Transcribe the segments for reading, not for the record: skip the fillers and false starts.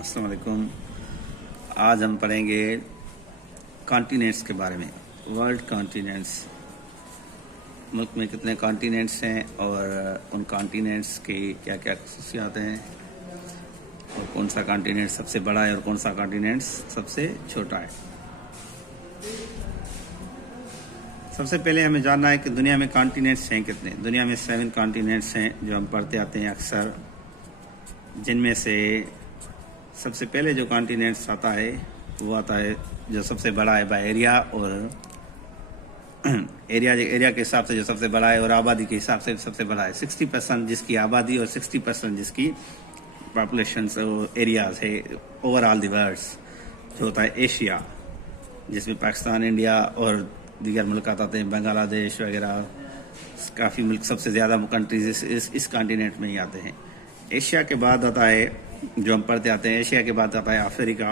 अस्सलाम वालेकुम। आज हम पढ़ेंगे कॉन्टिनेंट्स के बारे में। वर्ल्ड कॉन्टिनेंट्स, मुल्क में कितने कॉन्टिनेंट्स हैं और उन कॉन्टिनेंट्स की क्या क्या खसूसियात हैं और कौन सा कॉन्टिनेंट सबसे बड़ा है और कौन सा कॉन्टिनेंट सबसे छोटा है। सबसे पहले हमें जानना है कि दुनिया में कॉन्टिनेंट्स हैं कितने। दुनिया में 7 कॉन्टिनेंट्स हैं जो हम पढ़ते आते हैं अक्सर, जिनमें से सबसे पहले जो कॉन्टिनेंट्स आता है वो आता है जो सबसे बड़ा है बाय एरिया, और एरिया के हिसाब से जो सबसे बड़ा है और आबादी के हिसाब से सबसे बड़ा है। 60% जिसकी आबादी और 60% जिसकी पॉपुलेशन एरियाज है ओवरऑल द वर्ल्ड, जो होता है एशिया, जिसमें पाकिस्तान, इंडिया और दीगर मुल्क आते हैं, बांग्लादेश वगैरह, काफ़ी मुल्क, सबसे ज़्यादा कंट्रीज इस कॉन्टिनेंट में ही आते हैं। एशिया के बाद आता है, जो हम पढ़ते आते हैं, एशिया के बाद आता है अफ्रीका।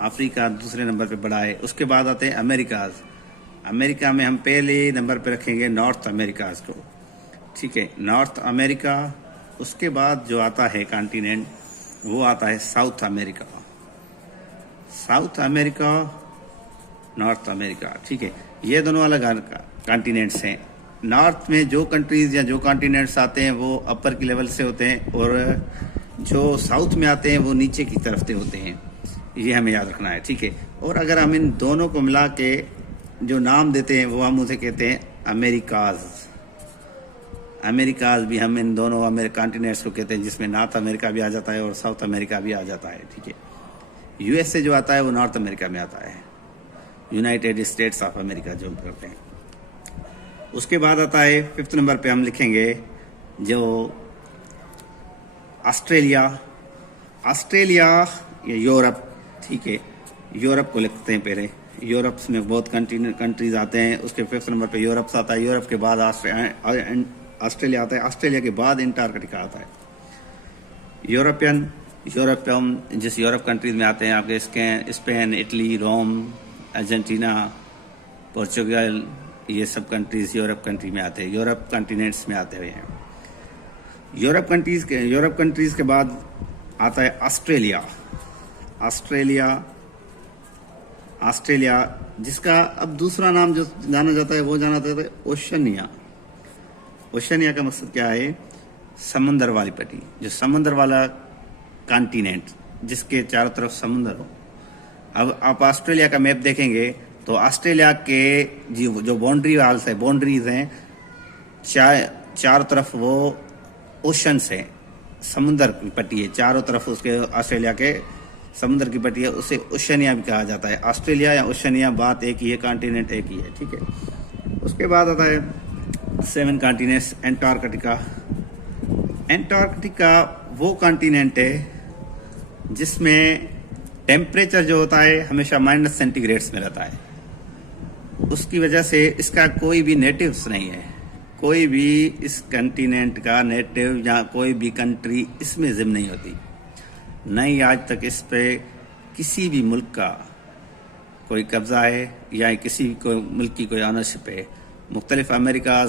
अफ्रीका दूसरे नंबर पे बड़ा है। उसके बाद आते हैं अमेरिकाज। अमेरिका में हम पहले नंबर पे रखेंगे नॉर्थ अमेरिकाज को, ठीक है, नॉर्थ अमेरिका। उसके बाद जो आता है कॉन्टिनेंट वो आता है south America. South America, north America, ठीक है, ये दोनों अलग कॉन्टिनेंट्स हैं। नॉर्थ में जो कंट्रीज या जो कॉन्टिनेंट्स आते हैं वो अपर की लेवल से होते हैं और जो साउथ में आते हैं वो नीचे की तरफ से होते हैं। ये हमें याद रखना है, ठीक है। और अगर हम इन दोनों को मिला के जो नाम देते हैं वो हम उसे कहते हैं अमेरिकाज। अमेरिकाज भी हम इन दोनों कॉन्टिनेंट्स को कहते हैं, जिसमें नॉर्थ अमेरिका भी आ जाता है और साउथ अमेरिका भी आ जाता है, ठीक है। यूएसए जो आता है वो नॉर्थ अमेरिका में आता है, यूनाइटेड स्टेट्स ऑफ अमेरिका जो हम करते हैं। उसके बाद आता है 5th नंबर पे हम लिखेंगे जो ऑस्ट्रेलिया। ऑस्ट्रेलिया या यूरोप, ठीक है, यूरोप को लिखते हैं पहले। यूरोप में बहुत कंट्रीज आते हैं। उसके 5th नंबर पे यूरोप आता है। यूरोप के बाद ऑस्ट्रेलिया आता है। ऑस्ट्रेलिया के बाद अंटार्कटिका आता है। यूरोप जिस यूरोप कंट्रीज में आते हैं आपके स्पेन, इटली, रोम, अर्जेंटीना, पोर्चुगल, ये सब कंट्रीज यूरोप कंट्री में आते हैं, यूरोप कॉन्टिनेंट्स में आते हुए हैं। यूरोप कंट्रीज के बाद आता है ऑस्ट्रेलिया। ऑस्ट्रेलिया जिसका अब दूसरा नाम जो जाना जाता है वो जाना जाता है ओशनिया। ओशनिया का मकसद क्या है? समंदर वाली पट्टी, जो समंदर वाला कॉन्टिनेंट जिसके चारों तरफ समुद्र हो। अब आप ऑस्ट्रेलिया का मैप देखेंगे तो ऑस्ट्रेलिया के जो बाउंड्रीज हैं, चारों तरफ वो ओशंस है, समुद्र की पट्टी है चारों तरफ। उसके ऑस्ट्रेलिया के समुद्र की पट्टी है, उसे ओशनिया भी कहा जाता है। ऑस्ट्रेलिया या ओशनिया बात एक ही है, कॉन्टिनेंट एक ही है, ठीक है। उसके बाद आता है 7 कॉन्टिनेंट्स। एंटार्कटिका वो कॉन्टिनेंट है जिसमें टेम्परेचर जो होता है हमेशा -सेंटीग्रेड्स में रहता है। उसकी वजह से इसका कोई भी नेटिव्स नहीं है। कोई भी इस कॉन्टिनेंट का नेटिव या कोई भी कंट्री इसमें जिम नहीं होती। नहीं आज तक इस पे किसी भी मुल्क का कोई कब्जा है या किसी कोई मुल्क की कोई ऑनरशिप है। मुख्तलिफ अमेरिका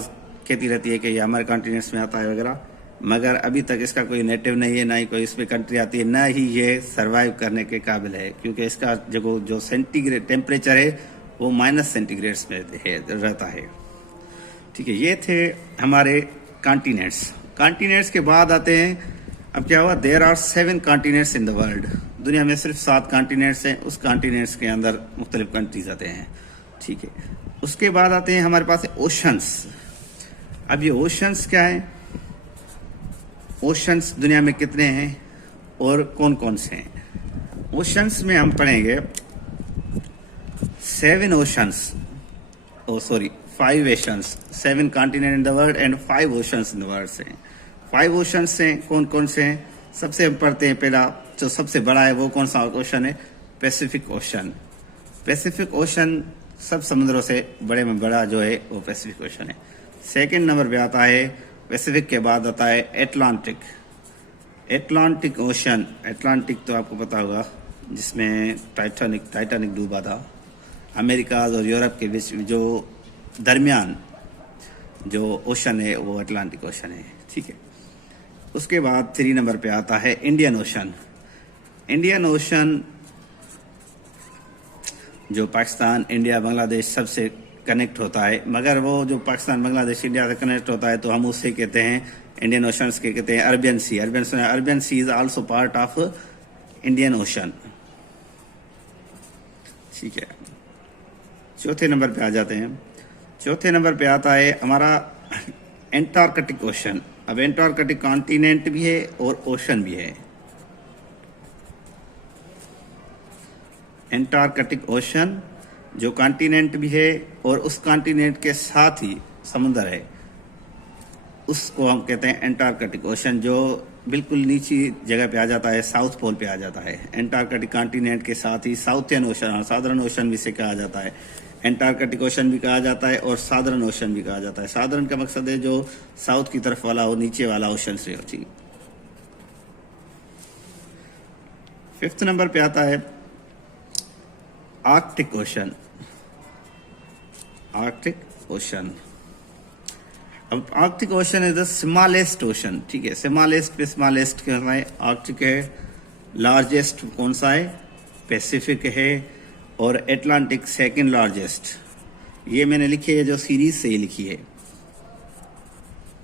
कहती रहती है कि ये हमारे कॉन्टिनेंट्स में आता है वगैरह, मगर अभी तक इसका कोई नेटिव नहीं है, ना ही कोई इस पर कंट्री आती है, ना ही ये सरवाइव करने के काबिल है, क्योंकि इसका जो सेंटीग्रेड टेम्परेचर है वो -सेंटीग्रेड्स में रहता है, ठीक है। ये थे हमारे कॉन्टिनेंट्स के बाद आते हैं, अब क्या हुआ, there are 7 continents in the world. दुनिया में सिर्फ 7 कॉन्टिनेंट्स हैं। उस कॉन्टिनेंट्स के अंदर मुख्तलिफ कंट्रीज आते हैं, ठीक है। उसके बाद आते हैं हमारे पास ओशंस। अब ये ओशंस क्या है? ओशंस दुनिया में कितने हैं और कौन कौन से हैं? ओशंस में हम पढ़ेंगे 7 oceans, 5 oceans. 7 continent in the world and 5 oceans in the world से। 5 ओशंस से कौन कौन से हैं? सबसे हम पढ़ते हैं, पहला जो सबसे बड़ा है वो कौन सा ओशन है? Pacific ocean. पैसिफिक ओशन सब समुद्रों से बड़े में बड़ा जो है वो पैसिफिक ओशन है। 2nd नंबर पे आता है पैसिफिक के बाद आता है एटलांटिक ओशन। एटलांटिक तो आपको पता होगा, जिसमें टाइटैनिक डूबा था। अमेरिका और यूरोप के बीच जो दरमियान जो ओशन है वो अटलांटिक ओशन है, ठीक है। उसके बाद 3 नंबर पे आता है इंडियन ओशन। इंडियन ओशन जो पाकिस्तान, इंडिया, बांग्लादेश सबसे कनेक्ट होता है, मगर वो जो पाकिस्तान, बांग्लादेश, इंडिया से कनेक्ट होता है तो हम उससे कहते हैं इंडियन ओशन के कहते हैं Arabian sea. Arabian sea is also part of Indian ocean. ठीक है, चौथे नंबर पे आ जाते हैं। चौथे नंबर पे आता है हमारा एंटार्कटिक ओशन। अब एंटार्कटिक कॉन्टिनेंट भी है और ओशन भी है। एंटार्कटिक ओशन जो कॉन्टिनेंट भी है और उस कॉन्टिनेंट के साथ ही समुद्र है, उसको हम कहते हैं एंटार्कटिक ओशन, जो बिल्कुल नीची जगह पे आ जाता है, साउथ पोल पे आ जाता है। एंटार्कटिक कॉन्टिनेंट के साथ ही साउथर्न ओशन और सादर्न ओशन भी से कहा जाता है। एंटार्कटिक ओशन भी कहा जाता है और सादर्न ओशन भी कहा जाता है। सादर्न का मकसद है जो साउथ की तरफ वाला हो, नीचे वाला ओशन से होती। फिफ्थ नंबर पे आता है आर्कटिक ओशन। आर्कटिक ओशन, अब Arctic ocean is the smallest ocean. ठीक है, स्मॉलेस्ट पे स्मॉलेस्ट क्या है, आर्कटिक है। लार्जेस्ट कौन सा है, पैसिफिक है। और एटलांटिक सेकंड लार्जेस्ट। ये मैंने लिखी है जो सीरीज से ही लिखी है।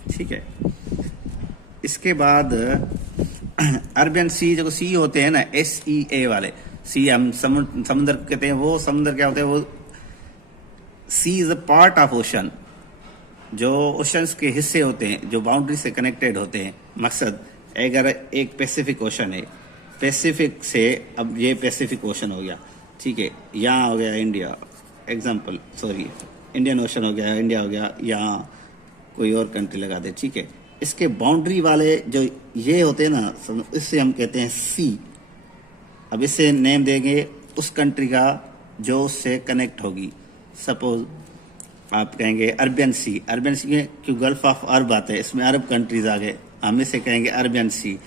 ठीक है, इसके बाद अरबियन सी, जो सी होते हैं ना, SEA वाले सी, हम समुद्र कहते हैं। वो समुद्र क्या होते हैं, वो sea is a part of ocean, जो ओशंस के हिस्से होते हैं, जो बाउंड्री से कनेक्टेड होते हैं। मकसद, अगर एक पैसिफिक ओशन है, पैसिफिक से अब ये पैसिफिक ओशन हो गया, ठीक है, यहाँ हो गया India, example, sorry, Indian ocean हो गया, इंडिया हो गया, यहाँ कोई और कंट्री लगा दे। ठीक है, इसके बाउंड्री वाले जो ये होते हैं ना, इससे हम कहते हैं सी। अब इससे नेम देंगे उस कंट्री का जो उससे कनेक्ट होगी। सपोज आप कहेंगे अरबियन सी। अरबियन सी में क्यों, गल्फ ऑफ अरब आता है, इसमें अरब कंट्रीज आ गए, हम इसे कहेंगे अरबियन सी।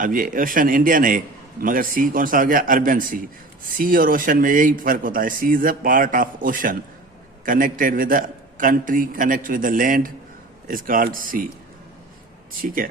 अब ये ओशन इंडियन है, मगर सी कौन सा आ गया, अरबियन सी। सी और ओशन में यही फर्क होता है। Sea is a part of ocean, connected with the country, connect with the land, is called sea. ठीक है,